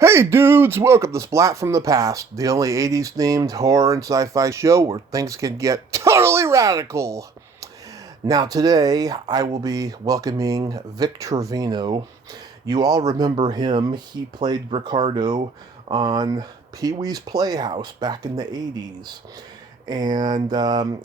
Hey dudes, welcome to Splat from the Past, the only 80s themed horror and sci fi show where things can get totally radical. Now, today I will be welcoming Vic Trevino. You all remember him, he played Ricardo on Pee Wee's Playhouse back in the 80s. And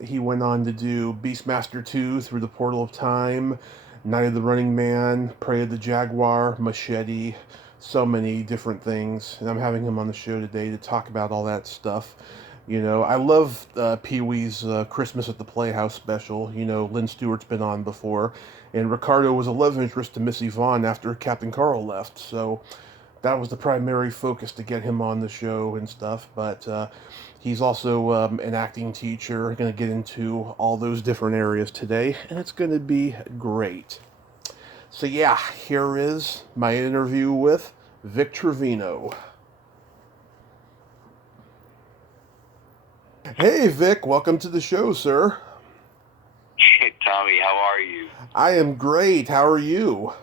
he went on to do Beastmaster 2 Through the Portal of Time, Night of the Running Man, Prey of the Jaguar, Machete, so many different things. And I'm having him on the show today to talk about all that stuff. You know, I love Pee Wee's Christmas at the Playhouse special. You know, Lynn Stewart's been on before. And Ricardo was a love interest to Missy Vaughn after Captain Carl left. So that was the primary focus to get him on the show and stuff. But he's also an acting teacher. Going to get into all those different areas today, and it's going to be great. So yeah, here is my interview with Vic Trevino. Hey Vic, welcome to the show, sir. Hey, Tommy, how are you? I am great. How are you?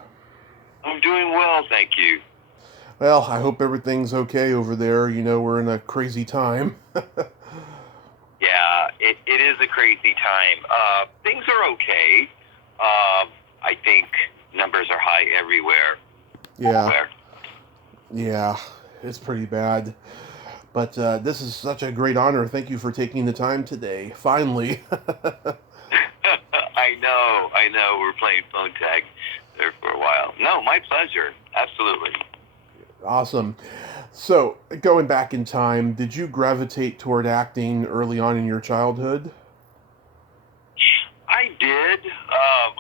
I'm doing well, thank you. Well, I hope everything's okay over there. You know, we're in a crazy time. Yeah, it is a crazy time. Things are okay. I think numbers are high everywhere. Yeah. Yeah, it's pretty bad. But this is such a great honor. Thank you for taking the time today. Finally. I know. We're playing phone tag there for a while. No, my pleasure. Absolutely. Awesome. So, going back in time, did you gravitate toward acting early on in your childhood? I did.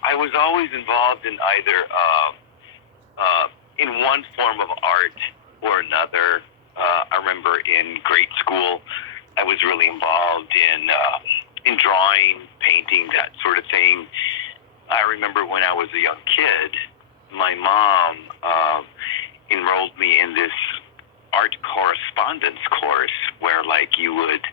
I was always involved in either in one form of art or another. I remember in grade school, I was really involved in drawing, painting, that sort of thing. I remember when I was a young kid, my mom enrolled me in this art correspondence course where, like, you would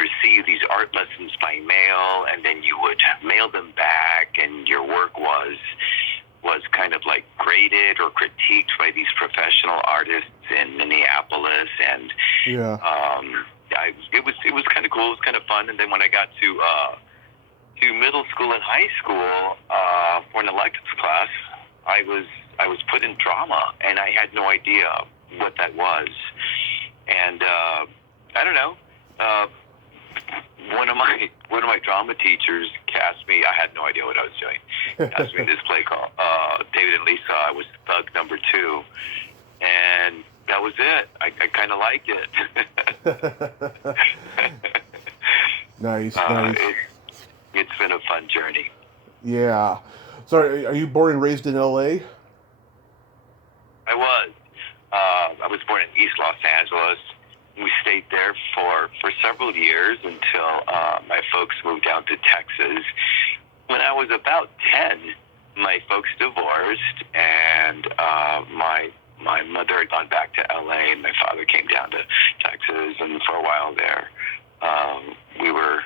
receive these art lessons by mail, and then you would mail them back, and your work was kind of like graded or critiqued by these professional artists in Minneapolis, and Yeah. it was kind of cool. It was kind of fun. And then when I got to middle school and high school for an electives class, I was put in drama, and I had no idea what that was. And I don't know. One of my drama teachers cast me. I had no idea what I was doing. Cast me in this play called David and Lisa. I was thug number 2, and that was it. I kind of liked it. Nice. It's been a fun journey. Yeah. So, are you born and raised in L.A.? I was. I was born in East Los Angeles. We stayed there for several years until my folks moved down to Texas. When I was about 10, my folks divorced, and my mother had gone back to LA, and my father came down to Texas, and for a while there, we were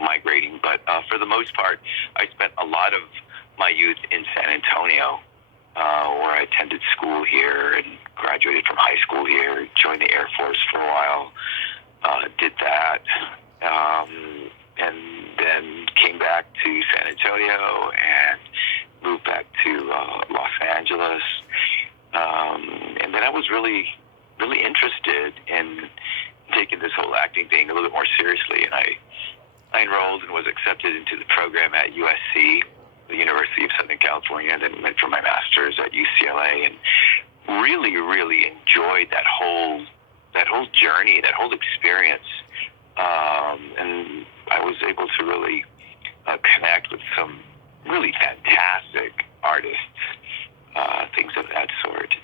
migrating. But for the most part, I spent a lot of my youth in San Antonio, where I attended school here and graduated from high school here, joined the Air Force for a while, did that, and then came back to San Antonio and moved back to Los Angeles. And then I was really, really interested in taking this whole acting thing a little bit more seriously, and I enrolled and was accepted into the program at USC, the University of Southern California, and then went for my master's at UCLA, and really, really enjoyed that whole journey, that whole experience. And I was able to really connect with some really fantastic artists, things of that sort.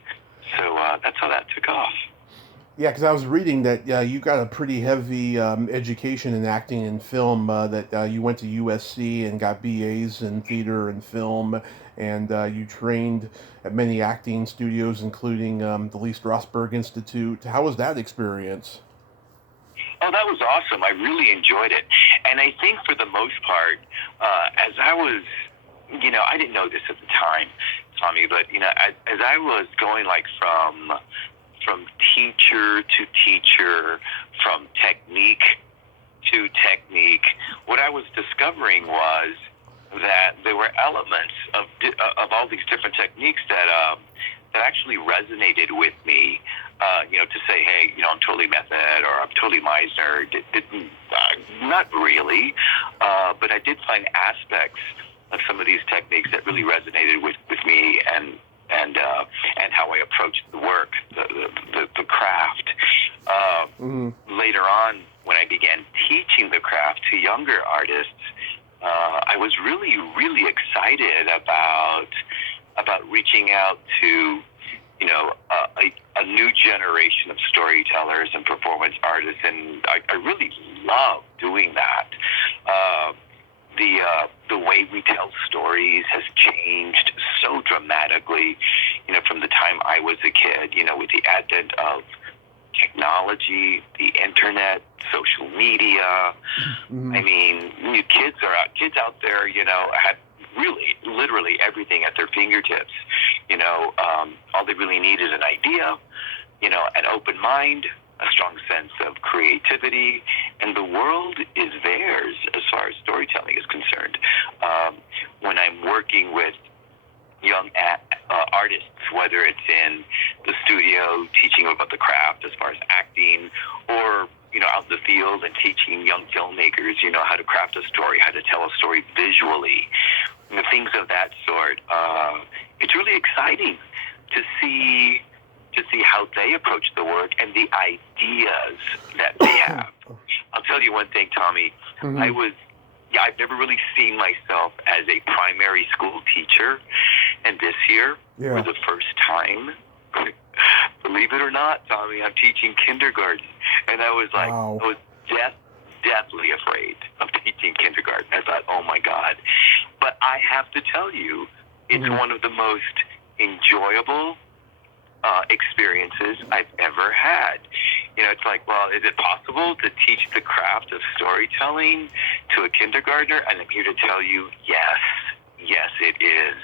So that's how that took off. Yeah, because I was reading that you got a pretty heavy education in acting and film. That you went to USC and got BAs in theater and film, and you trained at many acting studios, including the Lee Strasberg Institute. How was that experience? Oh, that was awesome. I really enjoyed it. And I think for the most part, as I was, I didn't know this at the time, Tommy, but as I was going like from teacher to teacher, from technique to technique, what I was discovering was that there were elements of all these different techniques that actually resonated with me. To say, hey, I'm totally Method or I'm totally Meisner. Not really, but I did find aspects of some of these techniques that really resonated with me and how I approached the work, the craft. Later on, when I began teaching the craft to younger artists, I was really, really excited about reaching out to a new generation of storytellers and performance artists, and I really love doing that. The way we tell stories has changed so dramatically, from the time I was a kid, with the advent of technology, the internet, social media. I mean, kids out there, have really, literally everything at their fingertips. All they really need is an idea, an open mind, a strong sense of creativity, and the world is theirs as far as storytelling is concerned. When I'm working with young artists, whether it's in the studio teaching about the craft as far as acting, or out in the field and teaching young filmmakers, how to craft a story, how to tell a story visually, things of that sort. It's really exciting to see how they approach the work and the ideas that they have. I'll tell you one thing, Tommy. I've never really seen myself as a primary school teacher, and this year, for the first time, believe it or not, Tommy, I'm teaching kindergarten, and I was like, wow. I was deathly afraid of teaching kindergarten. I thought, oh my God. But I have to tell you, it's one of the most enjoyable experiences I've ever had. It's like, well, is it possible to teach the craft of storytelling to a kindergartner? And I'm here to tell you, yes, it is.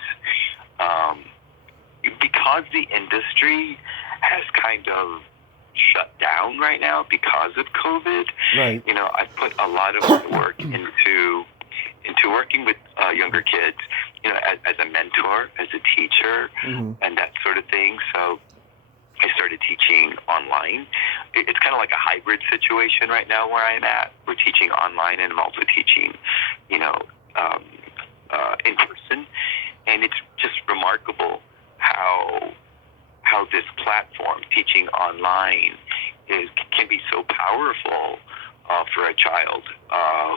Because the industry has kind of shut down right now because of COVID. Right. I've put a lot of work into working with younger kids, as a mentor, as a teacher, and that sort of thing. So I started teaching online. It's kind of like a hybrid situation right now where I'm at. We're teaching online, and I'm also teaching, in person. And it's just remarkable how this platform, teaching online, can be so powerful for a child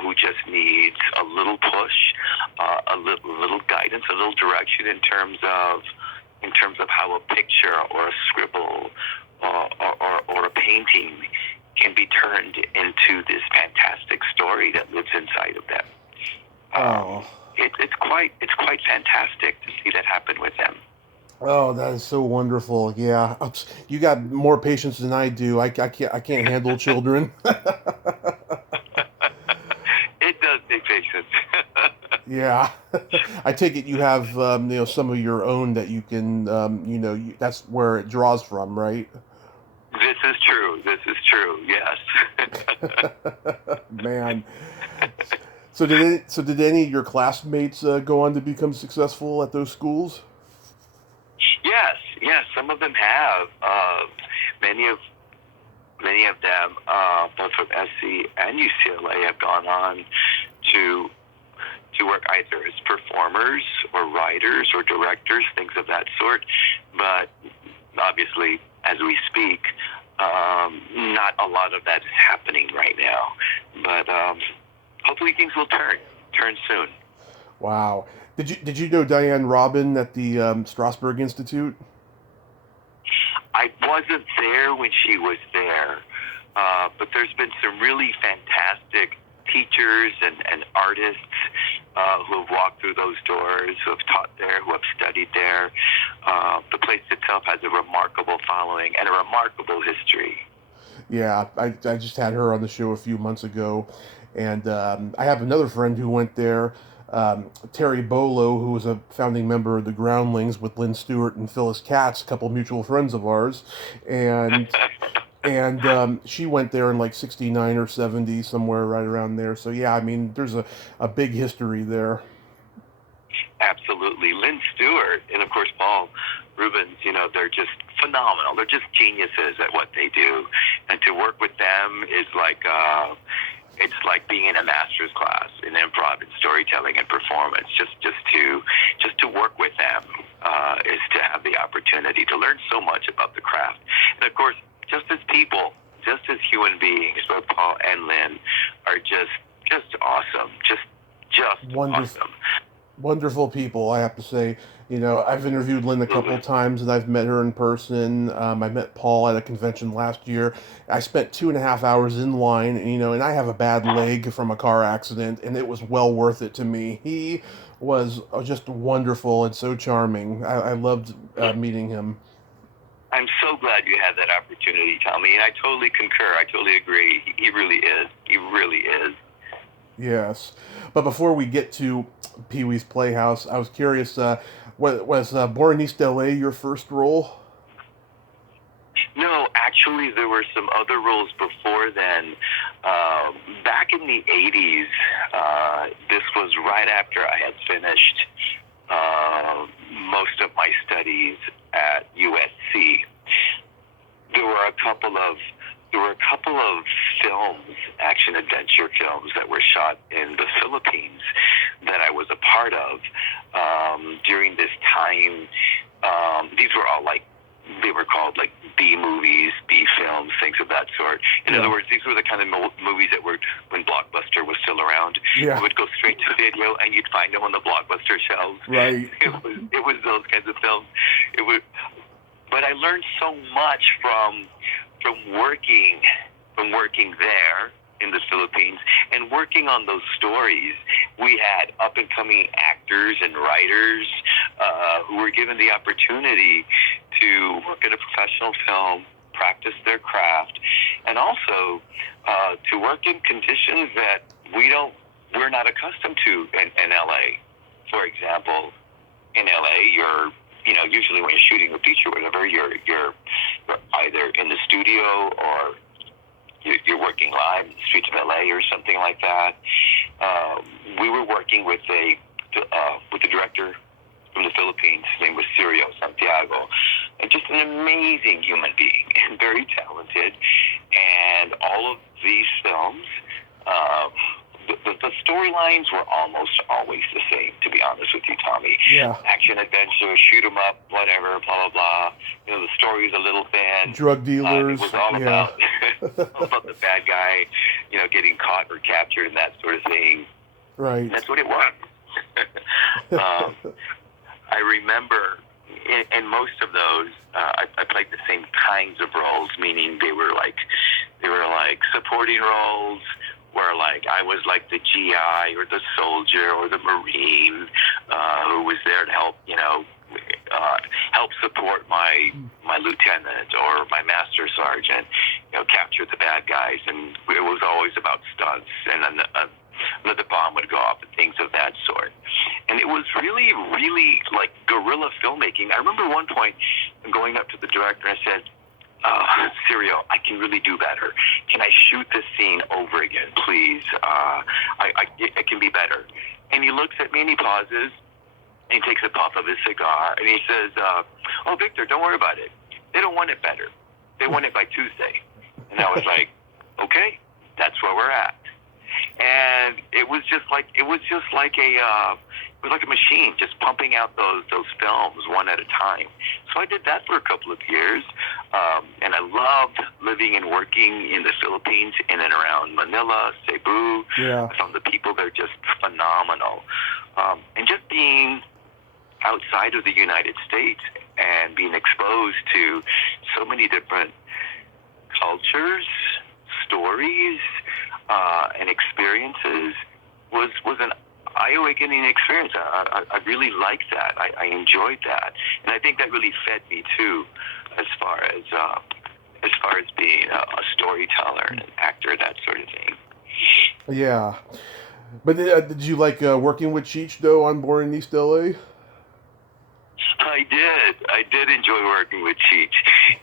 who just needs a little push, a little guidance, a little direction in terms of how a picture or a scribble or a painting can be turned into this fantastic story that lives inside of them. It's quite fantastic to see that happen with them. Oh, that is so wonderful. Yeah, you got more patience than I do. I can't handle children. It does take patience. Yeah, I take it you have some of your own that you can that's where it draws from, right? This is true. Yes. Man. So did any of your classmates go on to become successful at those schools? Yes. Some of them have. Many of them, both from SC and UCLA, have gone on to work either as performers or writers or directors, things of that sort. But obviously, as we speak, not a lot of that is happening right now. But hopefully, things will turn soon. Wow. Did you know Diane Robin at the Strasberg Institute? I wasn't there when she was there, but there's been some really fantastic teachers and artists who have walked through those doors, who have taught there, who have studied there. The place itself has a remarkable following and a remarkable history. Yeah, I just had her on the show a few months ago, and I have another friend who went there. Terry Bolo, who was a founding member of the Groundlings with Lynn Stewart and Phyllis Katz, a couple mutual friends of ours, and she went there in like 69 or 70, somewhere right around there. So yeah, I mean, there's a big history there. Absolutely. Lynn Stewart and, of course, Paul Rubens, they're just phenomenal. They're just geniuses at what they do. And to work with them is like, it's like being in a master's class in improv and storytelling and performance. Just to work with them is to have the opportunity to learn so much about the craft. And, of course, just as people, just as human beings, both Paul and Lynn are just awesome. Just Wonderful. awesome. Wonderful people, I have to say. I've interviewed Lynn a couple of times, and I've met her in person. I met Paul at a convention last year. I spent 2.5 hours in line, and I have a bad leg from a car accident, and it was well worth it to me. He was just wonderful and so charming. I loved meeting him. I'm so glad you had that opportunity, Tommy, and I totally concur. I totally agree. He really is. He really is. Yes. But before we get to Pee-wee's Playhouse, I was curious, was Born in East LA your first role? No, actually, there were some other roles before then. Back in the 80s, this was right after I had finished most of my studies at USC. There were a couple of films, action adventure films, that were shot in the Philippines that I was a part of during this time. These were all they were called like B movies, B films, things of that sort. In other words, these were the kind of movies that were when Blockbuster was still around. Yeah. You would go straight to video and you'd find them on the Blockbuster shelves. Right. It was those kinds of films. But I learned so much from working there in the Philippines and working on those stories. We had up-and-coming actors and writers who were given the opportunity to work in a professional film, practice their craft, and also to work in conditions that we're not accustomed to in LA. For example, in LA, you're usually when you're shooting a feature, whatever, you're either in the studio or you're working live in the streets of LA or something like that. We were working with the director from the Philippines. His name was Sirio Santiago, and just an amazing human being and very talented. And all of these films, the storylines were almost always the same, to be honest with you, Tommy. Yeah. Action, adventure, shoot 'em up, whatever, blah, blah, blah. The story's a little thin. Drug dealers. It was all about the bad guy, getting caught or captured and that sort of thing. Right. That's what it was. I remember in most of those, I played the same kinds of roles, meaning they were like supporting roles, where I was like the GI or the soldier or the Marine who was there to help, help support my lieutenant or my master sergeant, capture the bad guys. And it was always about stunts, and then another bomb would go off and things of that sort. And it was really, really like guerrilla filmmaking. I remember one point going up to the director and I said, Sirio, I can really do better. Can I shoot this scene over again, please? I can be better. And he looks at me and he pauses and he takes a puff of his cigar and he says, oh, Victor, don't worry about it. They don't want it better. They want it by Tuesday. And I was like, okay, that's where we're at. And it was just like a machine, just pumping out those films one at a time. So I did that for a couple of years, and I loved living and working in the Philippines, in and around Manila, Cebu. Yeah. I found the people there just phenomenal, and just being outside of the United States and being exposed to so many different cultures, stories, and experiences was an eye-awakening experience. I really liked that. I enjoyed that, and I think that really fed me too, as far as being a storyteller and an actor, that sort of thing. Yeah. But did you like working with Cheech though on Born in East LA? I did. I did enjoy working with Cheech.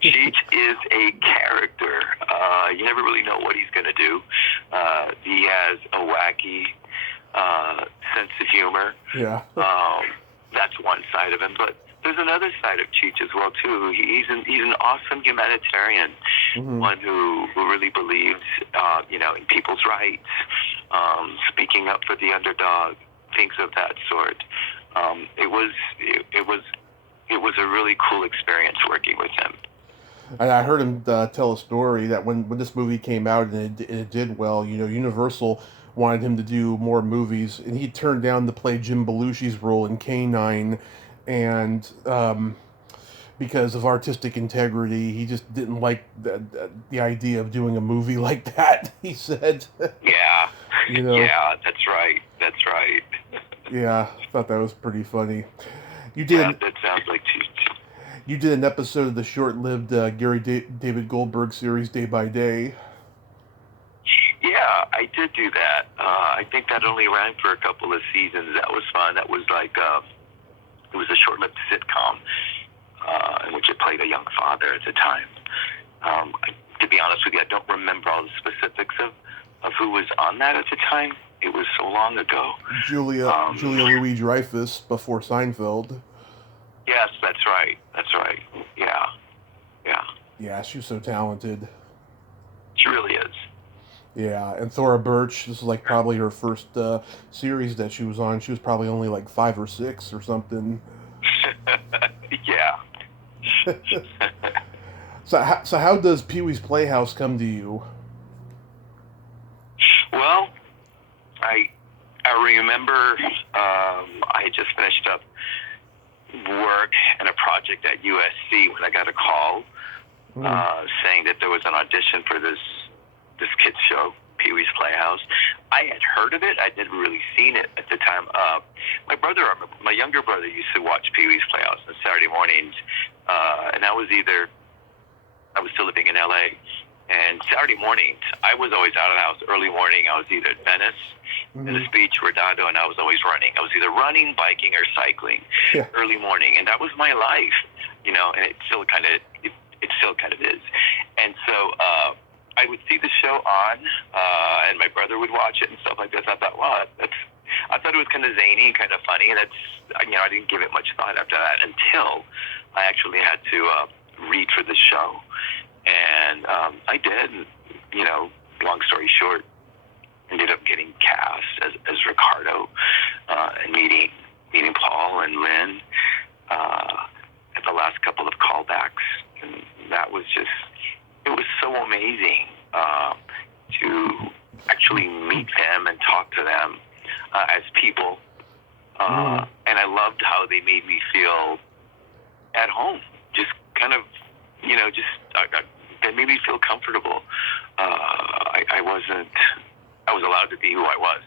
Cheech is a character. You never really know what he's going to do. He has a wacky sense of humor. Yeah. That's one side of him. But there's another side of Cheech as well too. He's an awesome humanitarian, one who really believes, in people's rights, speaking up for the underdog, things of that sort. It was a really cool experience working with him. And I heard him tell a story that when this movie came out and it did well, Universal wanted him to do more movies, and he turned down to play Jim Belushi's role in K-9, and because of artistic integrity, he just didn't like the idea of doing a movie like that. He said, "Yeah, yeah, that's right, that's right." Yeah, I thought that was pretty funny. You did. Yeah, that sounds like Cheech. You did an episode of the short-lived David Goldberg series Day by Day. Yeah, I did do that. I think that only ran for a couple of seasons. That was fun. That was like it was a short-lived sitcom in which it played a young father at the time. To be honest with you, I don't remember all the specifics of who was on that at the time. It was so long ago. Julia Louis-Dreyfus before Seinfeld. Yes, that's right. That's right. Yeah. Yeah. Yeah, she's so talented. She really is. Yeah, and Thora Birch, this is like probably her first series that she was on. She was probably only like 5 or 6 or something. Yeah. So how does Pee-wee's Playhouse come to you? Well, I remember I had just finished up work and a project at USC when I got a call saying that there was an audition for this kids show, Pee-wee's Playhouse. I had heard of it. I hadn't really seen it at the time. My younger brother used to watch Pee-wee's Playhouse on Saturday mornings, and I was still living in LA. And Saturday mornings, I was always out of the house early morning. I was either at Venice, Venice Beach, Redondo, and I was always running. I was either running, biking, or cycling early morning, and that was my life, and it still kind of is. And so I would see the show on, and my brother would watch it and stuff like this. I thought, wow, I thought it was kind of zany and kind of funny, and I didn't give it much thought after that until I actually had to read for the show. And I did, long story short, ended up getting cast as Ricardo and meeting Paul and Lynn at the last couple of callbacks. And that was it was so amazing to actually meet them and talk to them as people. And I loved how they made me feel at home, just kind of, they made me feel comfortable. I was allowed to be who I was.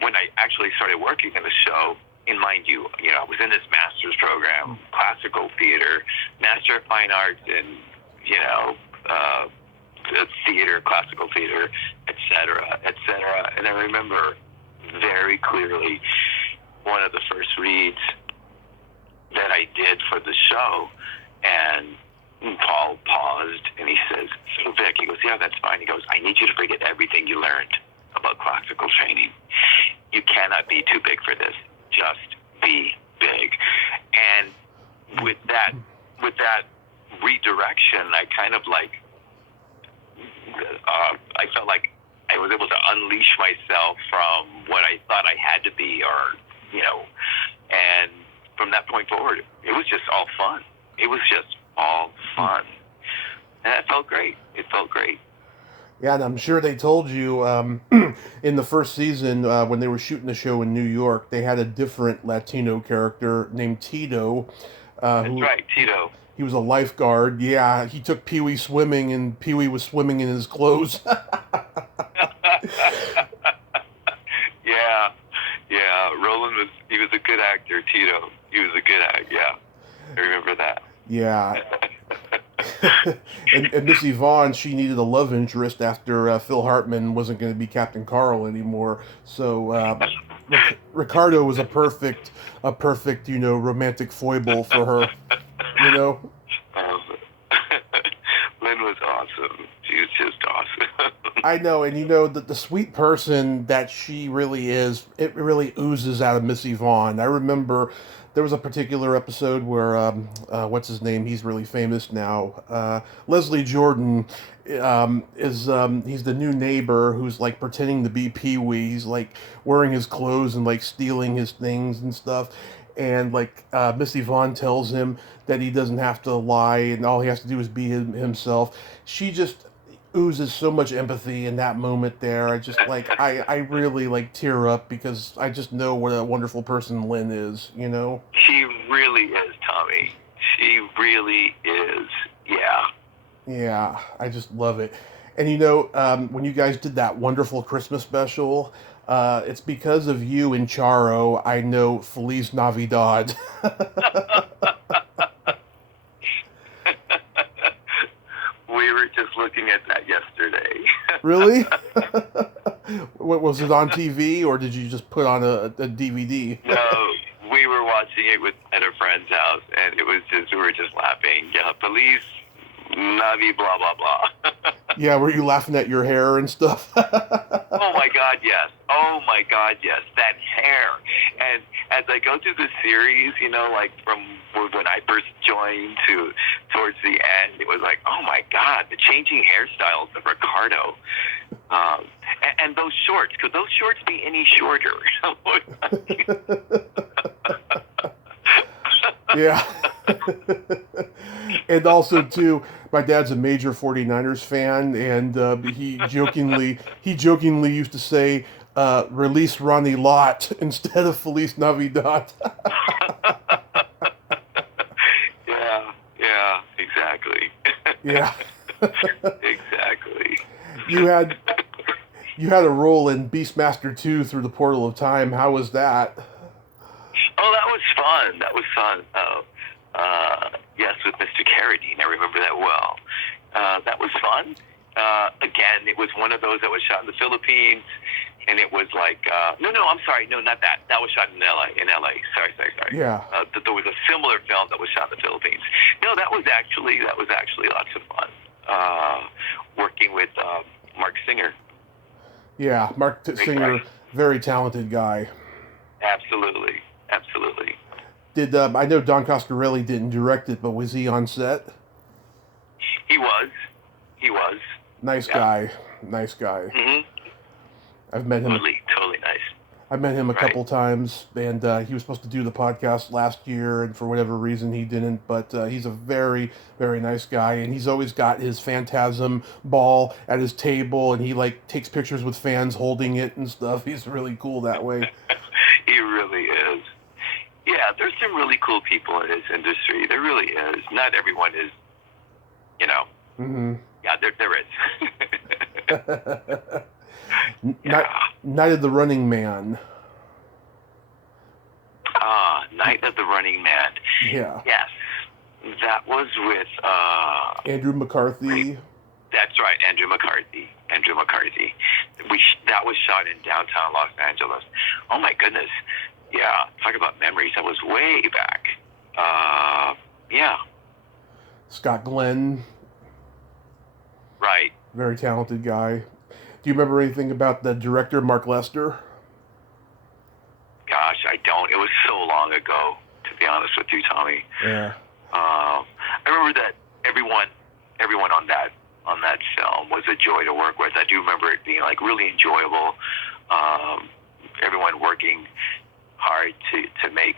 When I actually started working in the show, and mind you, I was in this master's program, classical theater, Master of Fine Arts, and, theater, classical theater, et cetera, et cetera. And I remember very clearly one of the first reads that I did for the show, and Paul paused, and he says, "So, Vic," he goes, "Yeah, that's fine." He goes, "I need you to forget everything you learned about classical training. You cannot be too big for this. Just be big." And with that redirection, I kind of I felt like I was able to unleash myself from what I thought I had to be, and from that point forward, it was just all fun. It was just all fun. And it felt great. Yeah, and I'm sure they told you in the first season when they were shooting the show in New York, they had a different Latino character named Tito. That's right, Tito. He was a lifeguard. Yeah, he took Pee-wee swimming, and Pee-wee was swimming in his clothes. Yeah. Roland he was a good actor, Tito. He was a good actor, yeah. I remember that. Yeah. and Missy Vaughn, she needed a love interest after Phil Hartman wasn't going to be Captain Carl anymore. So Ricardo was a perfect, romantic foible for her. You know. Um, Lynn was awesome. She was just awesome. I know, and the sweet person that she really is, it really oozes out of Missy Vaughn. I remember there was a particular episode where, what's his name? He's really famous now. Leslie Jordan he's the new neighbor who's like pretending to be Pee Wee. He's like wearing his clothes and like stealing his things and stuff. And like Missy Vaughn tells him that he doesn't have to lie and all he has to do is be himself. She just oozes so much empathy in that moment there. I just like I really like tear up because I just know what a wonderful person Lynn is, you know? She really is, Tommy. She really is. Yeah. Yeah, I just love it. And when you guys did that wonderful Christmas special, it's because of you and Charo I know Feliz Navidad. We were just looking at that yesterday. Really? What was it on TV, or did you just put on a DVD? No, we were watching it at a friend's house, and we were just laughing. Yeah, police, Navi, blah blah blah. Yeah, were you laughing at your hair and stuff? Oh my God, yes. Oh my God, yes. That hair. And as I go through the series, like from when I first joined towards the end, it was like, oh my God, the changing hairstyles of Ricardo. And those shorts. Could those shorts be any shorter? Yeah. And also, too, my dad's a major 49ers fan, and he jokingly used to say, release Ronnie Lott instead of Feliz Navidad. Yeah, exactly. Yeah. Exactly. You had a role in Beastmaster 2 Through the Portal of Time. How was that? Oh, that was fun. Yes, with Mr. Carradine. I remember that well. That was fun. Again, it was one of those that was shot in the Philippines, and it was like, no, I'm sorry. No, not that. That was shot in L.A. Sorry. Yeah. There was a similar film that was shot in the Philippines. No, that was actually lots of fun. Working with Mark Singer. Yeah, Mark Singer, very talented guy. Absolutely. Did I know Don Coscarelli didn't direct it, but was he on set? He was. Nice guy. Mm-hmm. I've met him. Totally nice. I've met him a couple times, and he was supposed to do the podcast last year, and for whatever reason he didn't, but he's a very, very nice guy, and he's always got his Phantasm ball at his table, and he like takes pictures with fans holding it and stuff. He's really cool that way. He really is. Yeah, there's some really cool people in this industry. There really is. Not everyone is, Mm-hmm. Yeah, there is. Night of the Running Man. Night of the Running Man. Yeah. Yes. That was with... Andrew McCarthy. That's right, Andrew McCarthy. That was shot in downtown Los Angeles. Oh, my goodness. Yeah, talk about memories. That was way back. Yeah. Scott Glenn. Right. Very talented guy. Do you remember anything about the director, Mark Lester? Gosh, I don't. It was so long ago, to be honest with you, Tommy. Yeah. I remember that everyone on that film was a joy to work with. I do remember it being like really enjoyable. Everyone working hard to make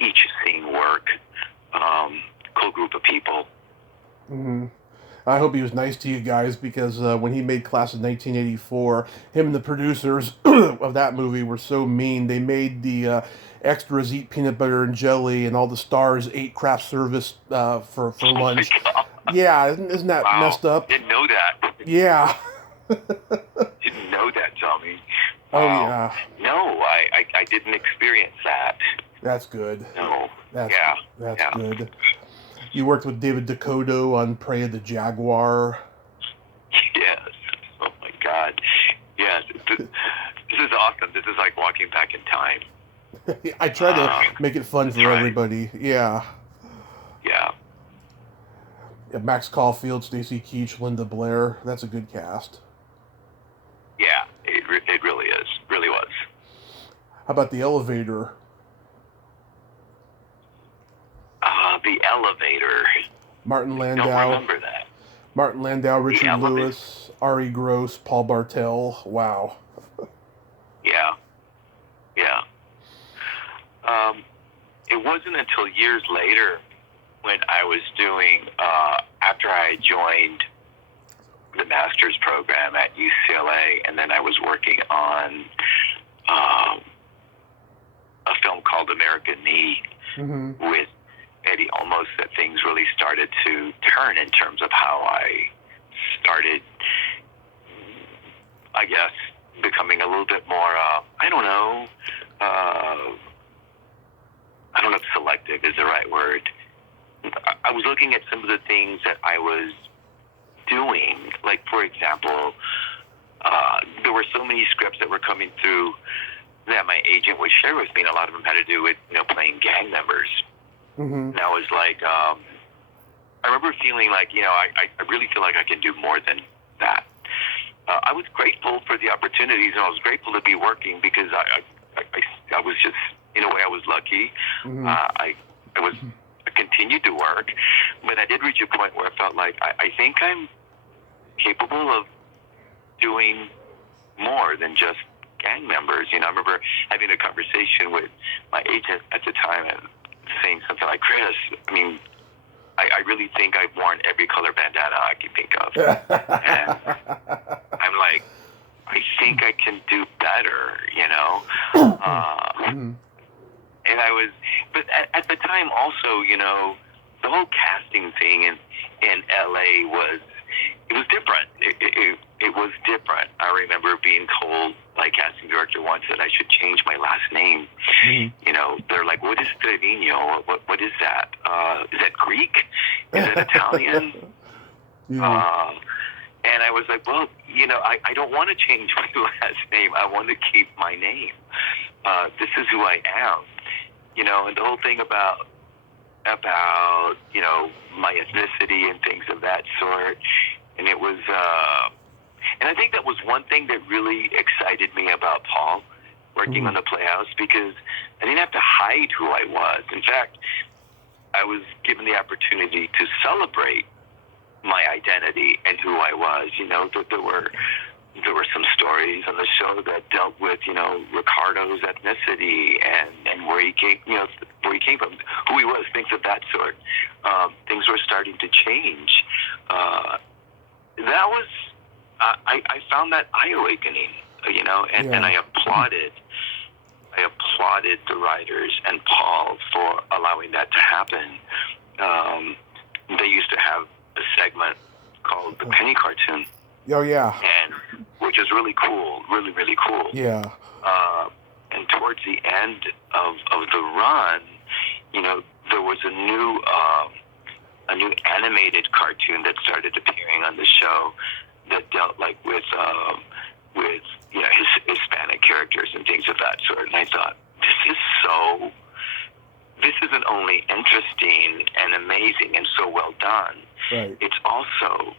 each scene work. Cool group of people. Mm-hmm. I hope he was nice to you guys, because when he made Class of 1984, him and the producers of that movie were so mean. They made the extras eat peanut butter and jelly, and all the stars ate craft service for lunch. Yeah, isn't that messed up? Didn't know that. Yeah. Didn't know that, Tommy. Oh, yeah. No, I didn't experience that. That's good. No. That's good. You worked with David Dakota on Prey of the Jaguar. Yes. Oh my God. Yes. This is awesome. This is like walking back in time. I try to make it fun for everybody. Yeah. Yeah. Max Caulfield, Stacy Keach, Linda Blair. That's a good cast. Yeah, it really is. Really was. How about The Elevator? The Elevator. Martin Landau. Don't remember that. Martin Landau, Richard Lewis, Ari Gross, Paul Bartel. Wow. Yeah. Yeah. It wasn't until years later when I was doing, after I joined the master's program at UCLA, and then I was working on a film called American Me with Eddie Olmos, that things really started to turn in terms of how I started, I guess, becoming a little bit more, I don't know if selective is the right word. I was looking at some of the things that I was doing. Like, for example, there were so many scripts that were coming through that my agent would share with me, and a lot of them had to do with, playing gang members. And I was like, I remember feeling like, I really feel like I can do more than that. I was grateful for the opportunities, and I was grateful to be working because I was just, in a way, I was lucky. I continued to work, but I did reach a point where I felt like I think I'm capable of doing more than just gang members. I remember having a conversation with my agent at the time and saying something like, Chris, I really think I've worn every color bandana I can think of. And I'm like, I think I can do better, And I was, but at the time also, the whole casting thing in LA was different. It was different. I remember being told by a casting director once that I should change my last name. They're like, what is Trevino? What is that? Is that Greek? Is that Italian? And I was like, well, I don't want to change my last name. I want to keep my name. This is who I am. And the whole thing about my ethnicity and things of that sort. And it was, and I think that was one thing that really excited me about Paul working on the Playhouse, because I didn't have to hide who I was. In fact, I was given the opportunity to celebrate my identity and who I was. There were some stories on the show that dealt with, Ricardo's ethnicity and where he came, from, who he was, things of that sort. Things were starting to change. That was, I found that eye-awakening, and I applauded the writers and Paul for allowing that to happen. They used to have a segment called the Penny Cartoon. Oh, yeah. And which is really cool, really, really cool. Yeah. And towards the end of the run, there was a new animated cartoon that started appearing on the show that dealt with Hispanic characters and things of that sort. And I thought, this isn't only interesting and amazing and so well done. Right. It's also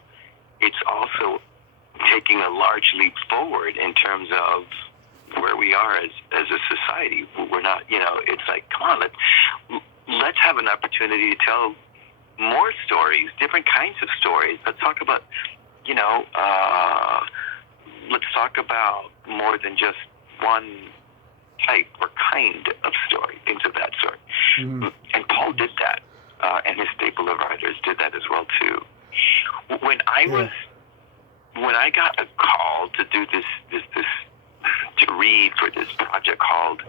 taking a large leap forward in terms of where we are as a society. We're not, it's like, come on, let's have an opportunity to tell more stories, different kinds of stories. Let's talk about, let's talk about more than just one type or kind of story, things of that sort. And Paul did that, and his staple of writers did that as well too. When I got a call to do this to read for this project called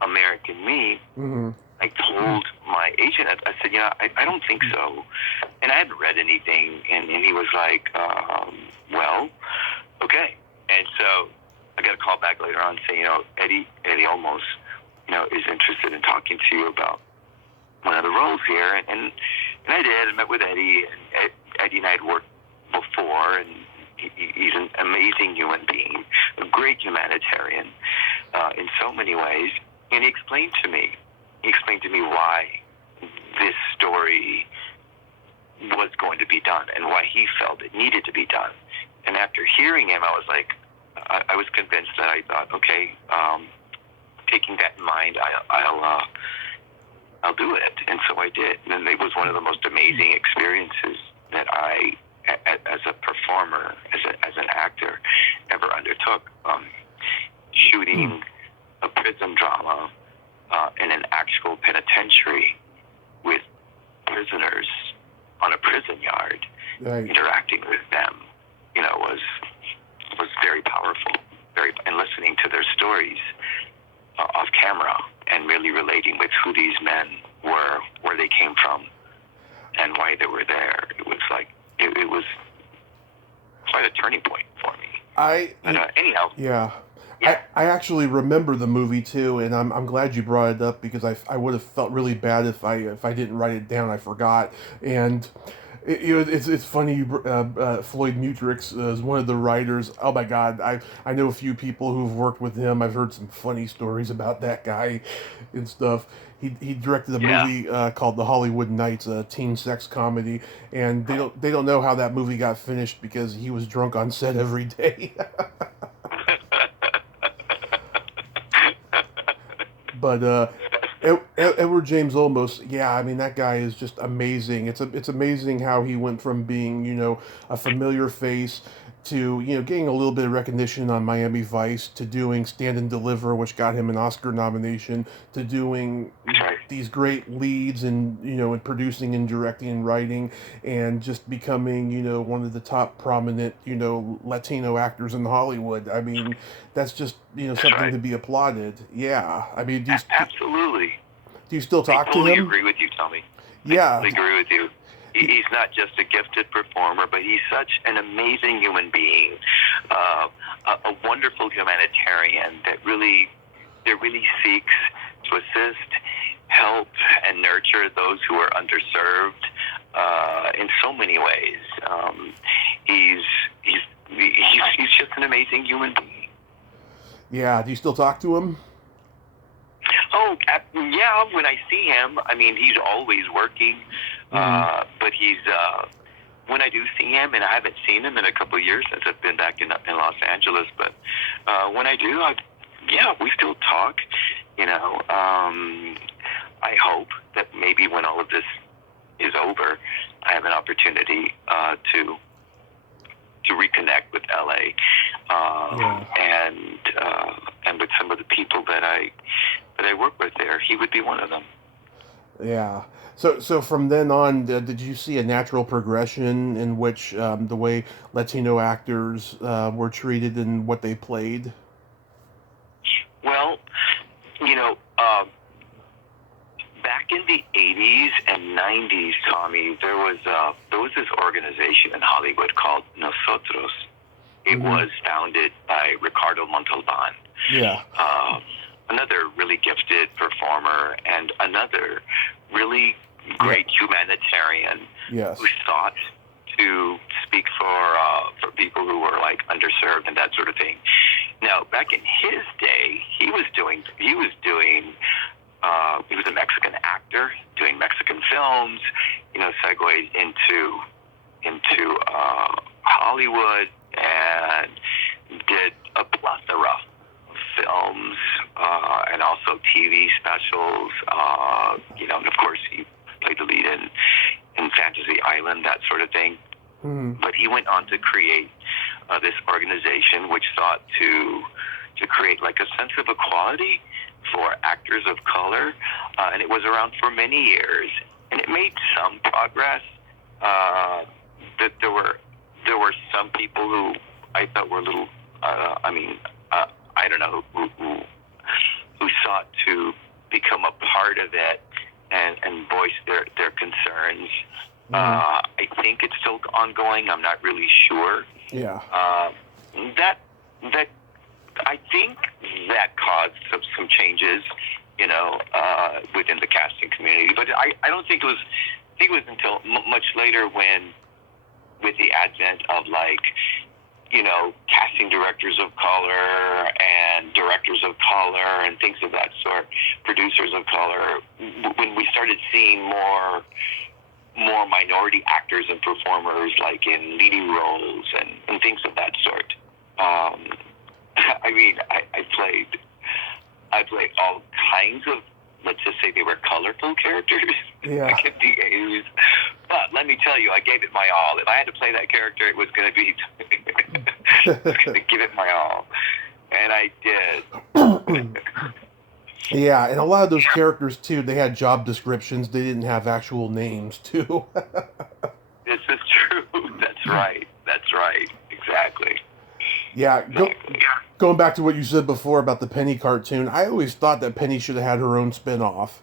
American Me, I told my agent, I said, I don't think so. And I hadn't read anything, and he was like, well, okay. And so I got a call back later on saying, Eddie almost, is interested in talking to you about one of the roles here. And And I did. I met with Eddie, and Eddie and I had worked before, and he's an amazing human being, a great humanitarian in so many ways. And he explained to me why this story was going to be done and why he felt it needed to be done. And after hearing him, I was like, I was convinced that I thought, okay, taking that in mind, I'll do it. And so I did. And it was one of the most amazing experiences that I, as a performer, as an actor, ever undertook. Shooting a prison drama in an actual penitentiary with prisoners on a prison yard, Right. interacting with them, was very powerful. And listening to their stories off camera and really relating with who these men were, where they came from, and why they were there. It was like it was quite a turning point for me. Anyhow. Yeah. Yeah. I actually remember the movie too, and I'm glad you brought it up because I would have felt really bad if I didn't write it down. I forgot, and it's funny. Floyd Mutrix is one of the writers. Oh my God, I know a few people who've worked with him. I've heard some funny stories about that guy and stuff. He directed a movie called The Hollywood Knights, a teen sex comedy, and they don't know how that movie got finished because he was drunk on set every day. But Edward James Olmos, yeah, I mean that guy is just amazing. It's amazing how he went from being a familiar face to getting a little bit of recognition on Miami Vice to doing Stand and Deliver, which got him an Oscar nomination, to doing these great leads and and producing and directing and writing, and just becoming one of the top prominent Latino actors in Hollywood. I mean, that's just something to be applauded. Yeah, I mean, Absolutely. do you still talk to him? I totally agree with you, Tommy. Yeah. I agree with you. He's not just a gifted performer, but he's such an amazing human being, a wonderful humanitarian that really seeks to assist, help, and nurture those who are underserved in so many ways. He's just an amazing human being. Yeah. Do you still talk to him? Oh, yeah, when I see him, I mean, he's always working, but he's, when I do see him, and I haven't seen him in a couple of years since I've been back in Los Angeles, but when I do, we still talk, I hope that maybe when all of this is over, I have an opportunity to reconnect with LA, and with some of the people that I work with there. He would be one of them. Yeah. So from then on, did you see a natural progression in which the way Latino actors were treated and what they played? Well, back in the 80s and 90s, Tommy, there was this organization in Hollywood called Nosotros. It was founded by Ricardo Montalban. Yeah. Another really gifted performer and another really great humanitarian who sought to speak for people who were like underserved and that sort of thing. Now, back in his day, he was a Mexican actor doing Mexican films, segued into Hollywood and did a plethora of films and also TV specials. And of course he played the lead in Fantasy Island, that sort of thing. But he went on to create this organization which sought to create like a sense of equality for actors of color, and it was around for many years, and it made some progress. That there were some people who I thought were a little, I don't know, who sought to become a part of it and voice their concerns. I think it's still ongoing. I'm not really sure. Yeah. That I think that caused some changes, within the casting community. But I don't think it was think it was until much later when, with the advent of casting directors of color and directors of color and things of that sort, producers of color, when we started seeing more minority actors and performers like in leading roles and things of that sort. I mean, I played all kinds of, let's just say they were colorful characters back in the 80s. But let me tell you, I gave it my all. If I had to play that character, it was going to be to give it my all. And I did. Yeah, and a lot of those characters, too, they had job descriptions. They didn't have actual names, too. This is true. That's right. Exactly. Yeah, going back to what you said before about the Penny cartoon, I always thought that Penny should have had her own spin-off.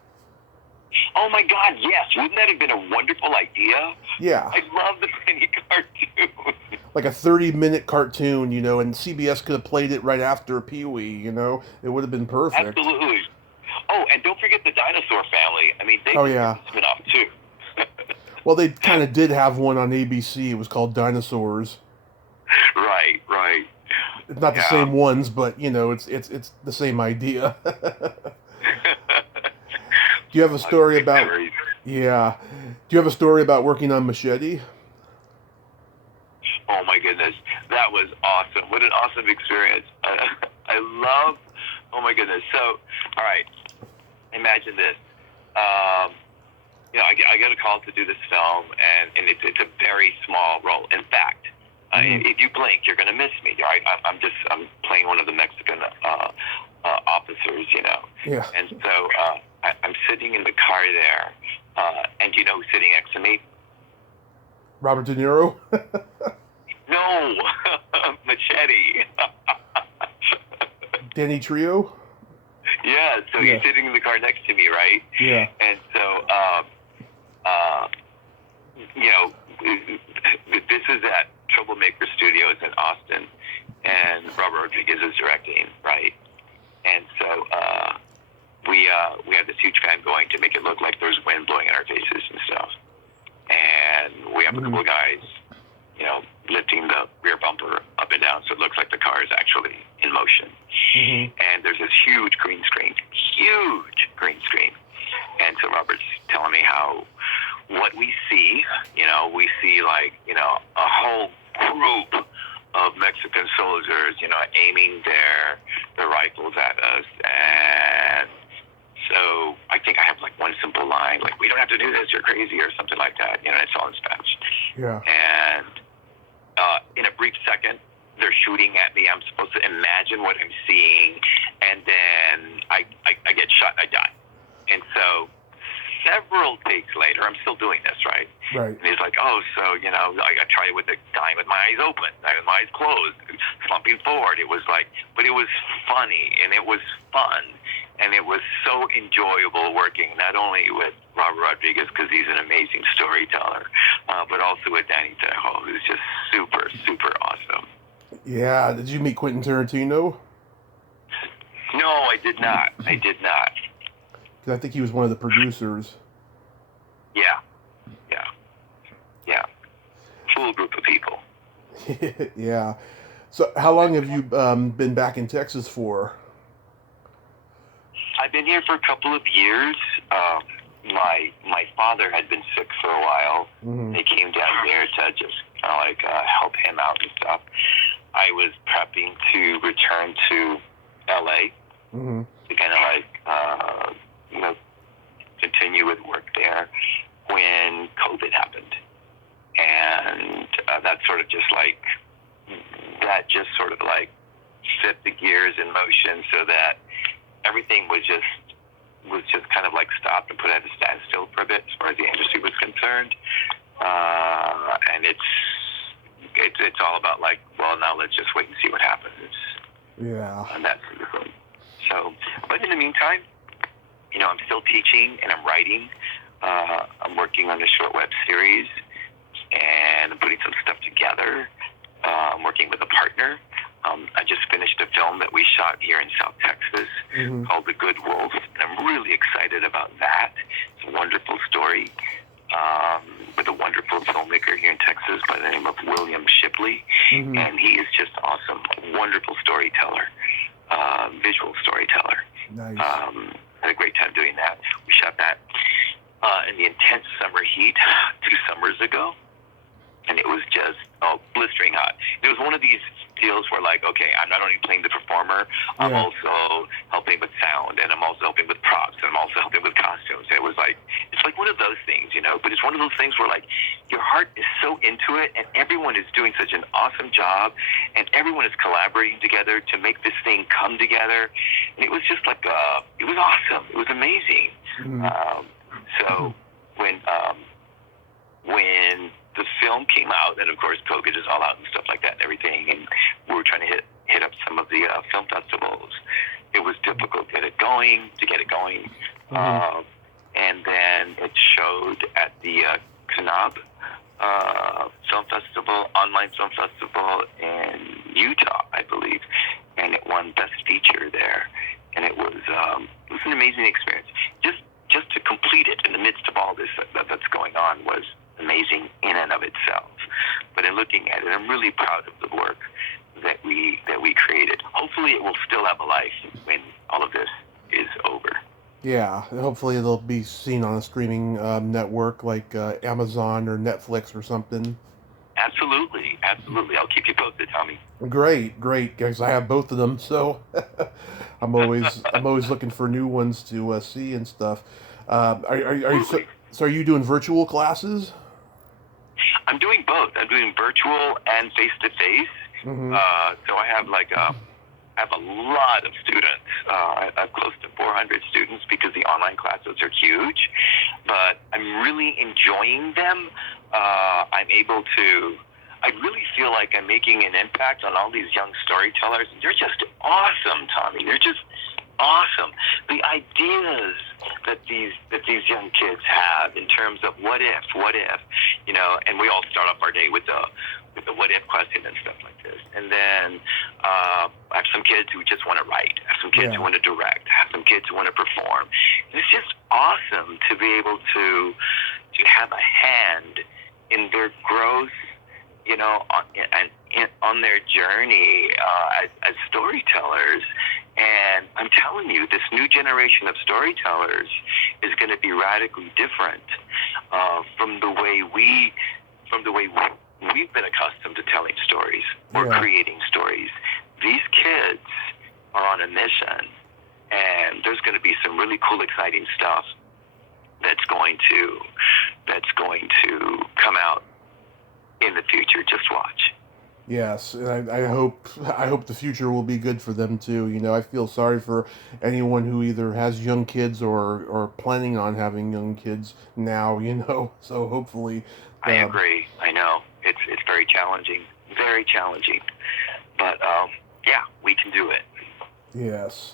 Oh my God, yes. Wouldn't that have been a wonderful idea? Yeah. I love the Penny cartoon. Like a 30-minute cartoon, and CBS could have played it right after Pee-wee, It would have been perfect. Absolutely. Oh, and don't forget the Dinosaur Family. I mean, they did a spin-off too. Well, they kind of did have one on ABC. It was called Dinosaurs. Right. It's not the same ones, but, it's the same idea. Do you have a story about... memories. Yeah. Do you have a story about working on Machete? Oh my goodness, that was awesome! What an awesome experience! I love. Oh my goodness. So, all right, imagine this. I got a call to do this film, and it's a very small role. In fact, if you blink, you're going to miss me. Right? I'm playing one of the Mexican officers, Yeah. And so I'm sitting in the car there, and do you know who's sitting next to me? Robert De Niro? No, Machete. Danny Trio? Yeah, so he's sitting in the car next to me, right? Yeah. And so, this is at Troublemaker Studios in Austin, and Robert Rodriguez is directing, right? And so we have this huge fan going to make it look like there's wind blowing in our faces and stuff. And we have a couple of guys, lifting the rear bumper up and down so it looks like the car is actually in motion. Mm-hmm. And there's this huge green screen. And so Robert's telling me how what we see, we see a whole group of Mexican soldiers, aiming their rifles at us. And so I think I have one simple line, we don't have to do this, you're crazy, or something like that. It's all in Spanish. Yeah. And in a brief second, they're shooting at me. I'm supposed to imagine what I'm seeing, and then I get shot and I die. And so several takes later, I'm still doing this, right? Right. And he's like, oh, so, I try it with the guy with my eyes open, with my eyes closed, slumping forward. It was but it was funny, and it was fun, and it was so enjoyable working, not only with Robert Rodriguez, because he's an amazing storyteller, but also with Danny Trejo, who's just super, super awesome. Yeah. Did you meet Quentin Tarantino? No, I did not. Because I think he was one of the producers. Yeah. Full group of people. Yeah. So how long have you been back in Texas for? I've been here for a couple of years. My father had been sick for a while. Mm-hmm. They came down there to just kind of help him out and stuff. I was prepping to return to LA to kind of continue with work there when COVID happened, and that sort of just set the gears in motion so that everything was just kind of stopped and put at a standstill for a bit as far as the industry was concerned. And it's all about now let's just wait and see what happens. Yeah. And that sort of thing. So, but in the meantime, I'm still teaching and I'm writing. I'm working on a short web series and I'm putting some stuff together. I'm working with a partner. I just finished a film that we shot here in South Texas called The Good Wolf, and I'm really excited about that. It's a wonderful story. with a wonderful filmmaker here in Texas by the name of William Shipley, and he is just awesome. Wonderful storyteller, visual storyteller. Nice. Had a great time doing that. We shot that in the intense summer heat 2 summers ago, and it was just blistering hot. It was one of these deals where, like, okay, I'm not only playing the performer, I'm also helping with sound, and I'm also helping with props, and I'm also helping with costumes. And it was like, it's like one of those things, you know, but it's one of those things where, like, your heart is so into it, and everyone is doing such an awesome job, and everyone is collaborating together to make this thing come together. And it was just like, it was awesome. It was amazing. So when the film came out, and of course COVID is all out and stuff like that and everything, and we were trying to hit up some of the film festivals. It was difficult to get it going. And then it showed at the Kanab Film Festival, online film festival in Utah, I believe, and it won Best Feature there. And it was an amazing experience. Just to complete it in the midst of all this that's going on was amazing in and of itself. But in looking at it, I'm really proud of the work that we created. Hopefully it will still have a life when all of this is over. Yeah, hopefully it'll be seen on a streaming network like Amazon or Netflix or something. Absolutely. I'll keep you posted, Tommy. Great, because I have both of them, so I'm always looking for new ones to see and stuff. So are you doing virtual classes? I'm doing both. I'm doing virtual and face-to-face. So I have a lot of students. I have close to 400 students because the online classes are huge, but I'm really enjoying them. I really feel like I'm making an impact on all these young storytellers. They're just awesome, Tommy. They're just awesome. The ideas that these young kids have in terms of what if, you know, and we all start off our day with the what if question and stuff like this. And then I have some kids who just want to write. I have some kids who want to direct. I have some kids who want to perform. And it's just awesome to be able to have a hand in their growth, you know, on their journey as storytellers. And I'm telling you, this new generation of storytellers is going to be radically different from the way we've been accustomed to telling stories or creating stories. These kids are on a mission, and there's going to be some really cool, exciting stuff that's going to come out in the future. Just watch. Yes, and I hope the future will be good for them too. You know, I feel sorry for anyone who either has young kids or planning on having young kids now. You know, so hopefully. I agree. I know it's very challenging, but yeah, we can do it. Yes.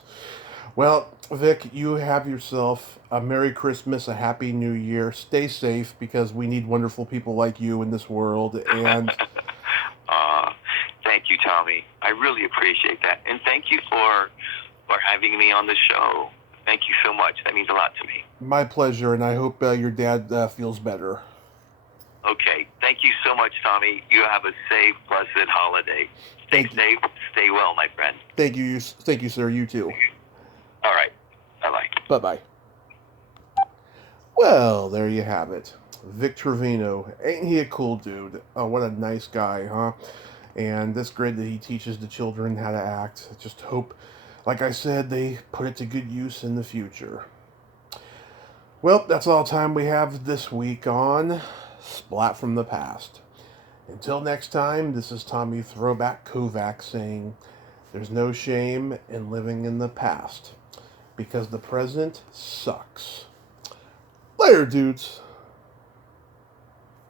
Well, Vic, you have yourself a Merry Christmas, a Happy New Year. Stay safe because we need wonderful people like you in this world. And thank you, Tommy. I really appreciate that, and thank you for having me on the show. Thank you so much. That means a lot to me. My pleasure, and I hope your dad feels better. Okay. Thank you so much, Tommy. You have a safe, blessed holiday. Stay safe. Stay well, my friend. Thank you, sir. You too. All right. Bye-bye. Bye-bye. Well, there you have it. Vic Trevino. Ain't he a cool dude? Oh, what a nice guy, huh? And that's great that he teaches the children how to act. I just hope, like I said, they put it to good use in the future. Well, that's all the time we have this week on Splat from the Past. Until next time, this is Tommy Throwback Kovac saying, there's no shame in living in the past, because the present sucks. Later, dudes.